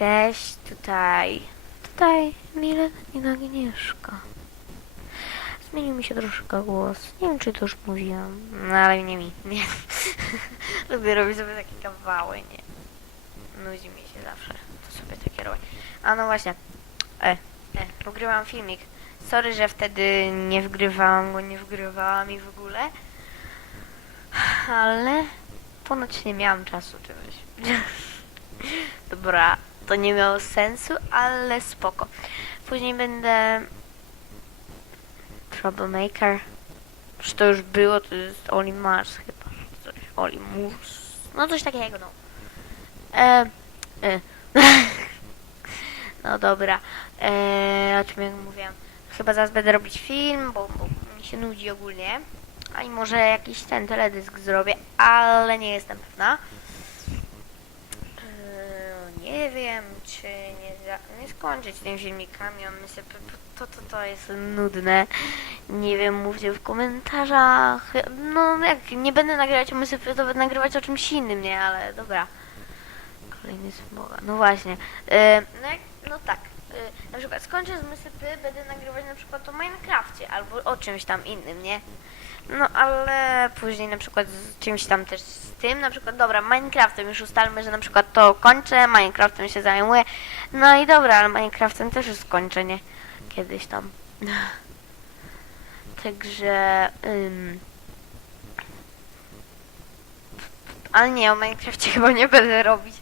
Cześć, tutaj. Tutaj Milen i Agnieszka. Zmienił mi się troszkę głos. Nie wiem, czy to już mówiłam. No ale nie mi. Nie. Lubię robić sobie takie kawały, nie. Nudzi mi się zawsze. To sobie takie robię. A no właśnie. E, e, ugrywałam filmik. Sorry, że wtedy nie wgrywałam go, nie wgrywałam i w ogóle. Ale ponoć nie miałam czasu czegoś. Dobra, to nie miało sensu, ale spoko. Później będę... Troublemaker. Czy to już było? To jest Oli Mars chyba. Coś. Oli Murs. No coś takiego, no. E, e. no dobra. E, o czym ja mówiłam? Chyba zaraz będę robić film, bo, bo mi się nudzi ogólnie. A i może jakiś ten teledysk zrobię, ale nie jestem pewna. Nie wiem, czy nie, za- nie skończyć tymi filmikami, on myślę, to, to, to jest nudne. Nie wiem, mówcie w komentarzach. No, jak nie będę nagrywać o MSP, to będę nagrywać o czymś innym, nie? Ale dobra. Kolejny smoga. No właśnie. Eee, no, jak, no tak. Na przykład skończę z MSP, będę nagrywać na przykład o Minecrafcie albo o czymś tam innym, nie? No ale później na przykład z czymś tam też z tym, na przykład dobra, Minecraftem już ustalmy, że na przykład to kończę, Minecraftem się zajmuję. No i dobra, ale Minecraftem też już skończę, nie? Kiedyś tam. Także ym... Ale nie, o Minecrafcie chyba nie będę robić.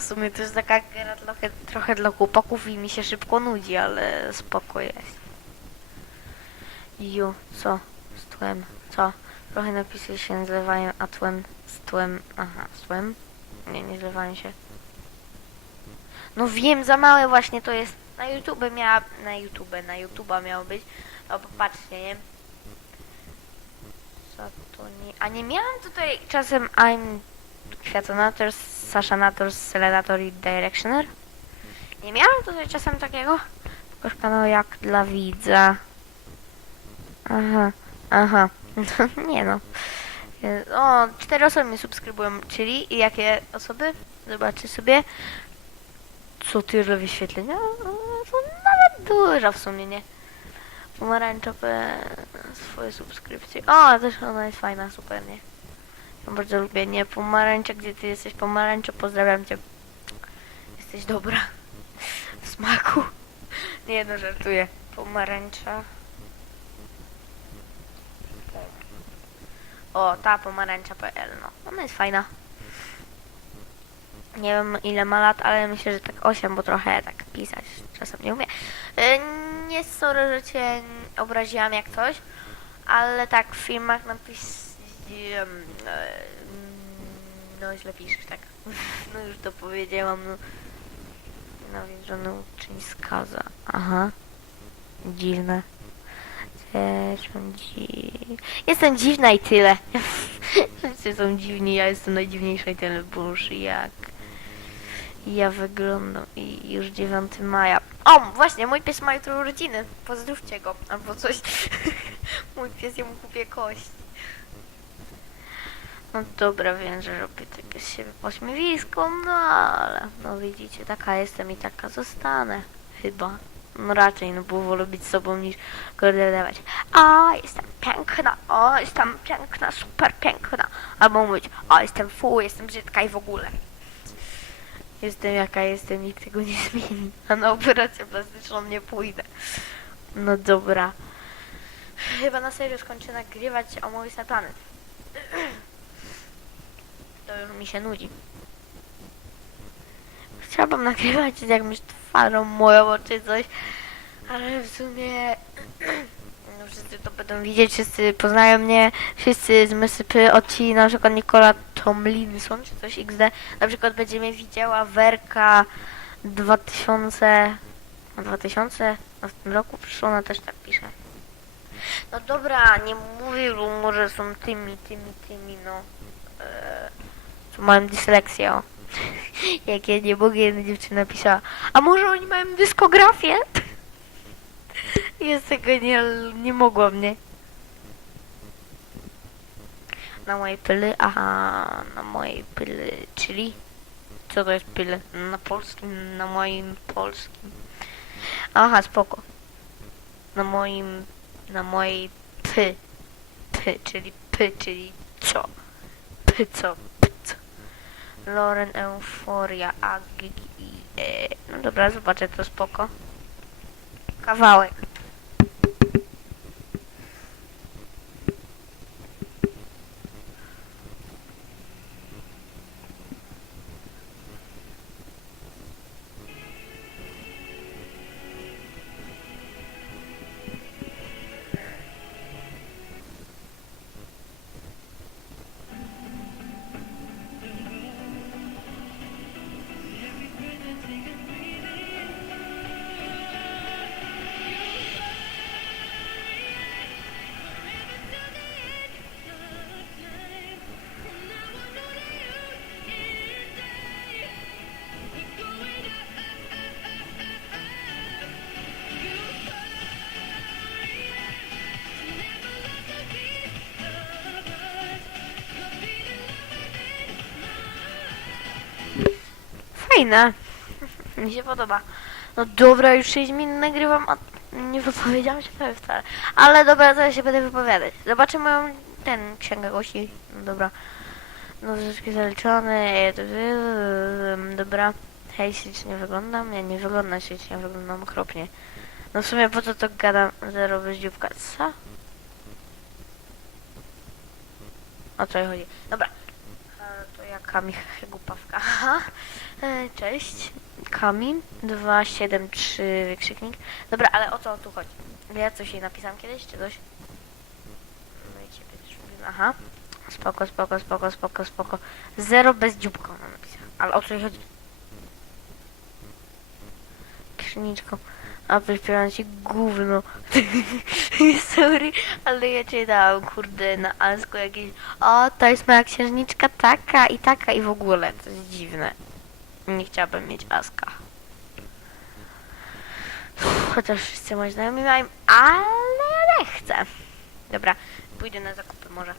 W sumie to jest taka gra trochę, trochę dla chłopaków i mi się szybko nudzi, ale spoko jest. Ju, co? Z tłem, co? Trochę napisy się zlewają, a tłem, z tłem, aha, z tłem? Nie, nie zlewają się. No wiem, za małe właśnie to jest. Na YouTube miała, na YouTube, na YouTube'a miało być. O, popatrzcie, nie? Co to nie... A nie miałam tutaj czasem I'm Kwiatonator, Sashanator, Selenator i Directioner? Nie miałam tutaj czasem takiego? Kanał jak dla widza. Aha, aha. nie no. O, cztery osoby mnie subskrybują, czyli jakie osoby? Zobaczcie sobie. Co tyle wyświetlenia? O, To nawet dużo w sumie, nie? Pomarańczowe swoje subskrypcje. O, też ona jest fajna, super, nie? Ja bardzo lubię, nie? Pomarańcze, gdzie ty jesteś pomarańczo, pozdrawiam cię. Jesteś dobra. W smaku. Nie no, żartuję. Pomarańcza. O, ta pomarańcza.pl, no. Ona jest fajna. Nie wiem ile ma lat, ale myślę, że tak 8, bo trochę tak pisać czasem nie umie. E, Nie sorry, że cię obraziłam jak coś, ale tak w filmach napis... em, e, No źle piszesz, tak. No już to powiedziałam, no. Nawiedzono uczyńskaza. Aha. Dziwne. Jestem dzi... Jestem dziwna i tyle. Wszyscy są dziwni, ja jestem najdziwniejsza i tyle, bo już jak ja wyglądam i już 9 maja. O, właśnie, mój pies ma jutro urodziny. Pozdrówcie go, albo coś. mój pies jemu kupię kość. No dobra, wiem, że robię takie z siebie pośmiewisko, no ale no widzicie, taka jestem i taka zostanę. Chyba. No raczej, no bo wolę być sobą niż koordynować. A, jestem piękna, o, jestem piękna, super piękna. Albo mówić, o, jestem fu, jestem brzydka i w ogóle. Jestem jaka jestem, nikt tego nie zmieni. A na operację plastyczną nie pójdę. No dobra. Chyba na serio skończę nagrywać o Movistar Planet. To już mi się nudzi. Chciałabym nagrywać z jakąś twarzą moją czy coś, ale w sumie no wszyscy to będą widzieć, wszyscy poznają mnie, wszyscy z MSP odci na przykład Nikola Tomlinson czy coś XD, na przykład będzie mnie widziała Werka 2000 no 2000 no w tym roku przyszło, ona też tak pisze. No dobra, nie mówię, bo może są tymi, tymi, tymi, no. E, mają dysleksję, o. Jak ja nie mogę, jedna dziewczyna pisała, a może oni mają dyskografię? Ja z tego nie, nie mogłam, nie? Na mojej pyly, aha, na mojej pyly, czyli Co to jest pyle? Na polskim, na moim polskim. Aha, spoko. Na moim, na mojej py. Py, czyli py, czyli co? Py co? Loren Euforia Agi. E, no dobra, zobaczę to spoko. Kawałek. Fajne. Mi się podoba. No dobra, już 6 minut nagrywam, a nie wypowiedziałam się prawie wcale. Ale dobra, ja się będę wypowiadać. Zobaczę moją, ten, księgę gości. No dobra. No wszystkie zaliczone. Dobra. Hej, ślicznie wyglądam. Ja nie wyglądam ślicznie, wyglądam okropnie. No w sumie po co to gadam? Zero bez. Co? O co chodzi? Dobra. E, To ja Kamil Głupawka. E, Cześć. Kamil 273 wykrzyknik. Dobra, ale o co tu chodzi? Ja coś jej napisałam kiedyś, czy coś? No i ciebie. Aha. Spoko, spoko, spoko, spoko, spoko. Zero bez dzióbka ona napisała. Ale o co jej chodzi? Księżniczką. A wyśpiewam ci gówno. Sorry, ale ja cię dałam, kurde, na alsku jakieś. O, to jest moja księżniczka taka i taka i w ogóle. To jest dziwne. Nie chciałabym mieć aska. Chociaż wszyscy moi znajomi mają, ale nie chcę. Dobra, pójdę na zakupy może.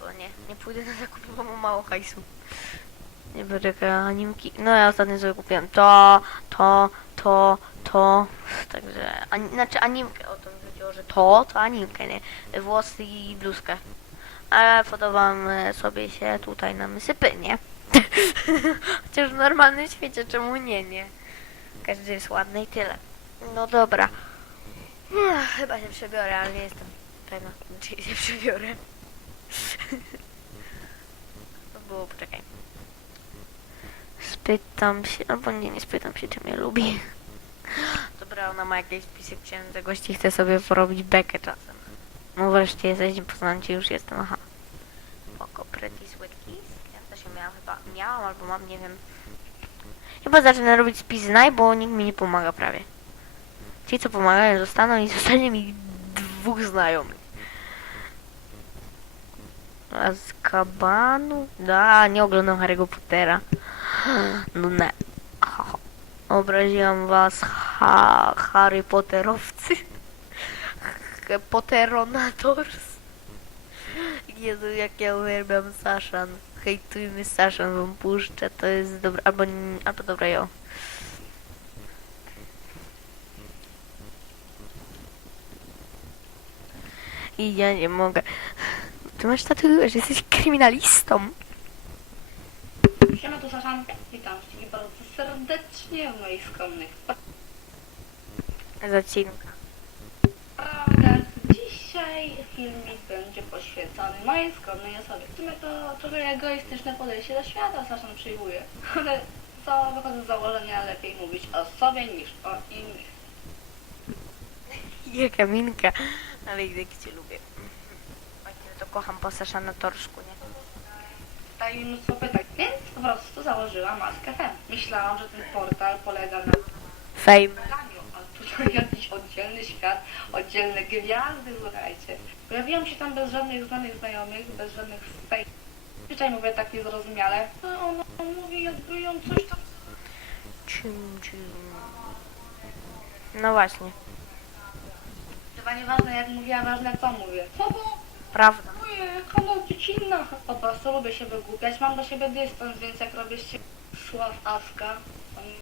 Bo nie, nie pójdę na zakupy, bo mam mało hajsu. Nie będę animki. No ja ostatnio sobie kupiłem to, to, to, to. Także, znaczy animkę, o to mi chodziło, że to, to animkę, nie? Włosy i bluzkę. Ale podobam e, sobie się tutaj na mysypy, nie? Chociaż w normalnym świecie, czemu nie, nie? Każdy jest ładny i tyle. No dobra. Chyba się przebiorę, ale nie jestem pewna, czy się przebiorę. To było, poczekaj. Spytam się, albo nie, nie spytam się, czy mnie lubi. Dobra, ona ma jakieś spisy księdza gości, chce sobie porobić bekę czasem. No wreszcie jesteś, poznam cię, już jestem, aha. Oko Pretty Sweet Kiss. Się miałam chyba, miałam albo mam, nie wiem. Chyba zacznę robić spis znaj, bo nikt mi nie pomaga prawie. Ci, co pomagają, zostaną i zostanie mi dwóch znajomych. A z kabanu? Da, nie oglądam Harry'ego Pottera. No ha. Obraziłam was, ha, Harry Potterowcy. Potteronators. Jezu, jak ja uwielbiam Saszan. Hejtujmy Saszan, wam puszczę, to jest dobre, albo, albo dobra, jo. I ja nie mogę. Ty masz tatuaż, jesteś kryminalistą. Siema, tu Saszanka. Witam Cię bardzo serdecznie w moich skromnych Z odcinka. sprawach. Dzisiaj filmik będzie poświęcony mojej skromnej osobie. W sumie to trochę egoistyczne podejście do świata Saszan przyjmuje. Ale co wychodzę z założenia lepiej mówić o sobie niż o innych. Jaka minka. Ale i tak cię lubię. Właśnie to kocham po Saszanatorsku, nie? Tutaj mnóstwo pytań, więc po prostu założyłam maskę FEM. Myślałam, że ten portal polega na Fame. Jakiś oddzielny świat, oddzielne gwiazdy, słuchajcie. Pojawiłam się tam bez żadnych znanych znajomych, bez żadnych stej. Zwyczaj mówię tak niezrozumiale. No, ona mówi jakby ją coś tam... Czym, czym. No właśnie, Chyba nieważne jak mówiła, ważne co mówię. To? prawda. Moje, kanał dziecinna. Po prostu lubię się wygłupiać, mam do siebie dystans, więc jak robię się Sław Aska,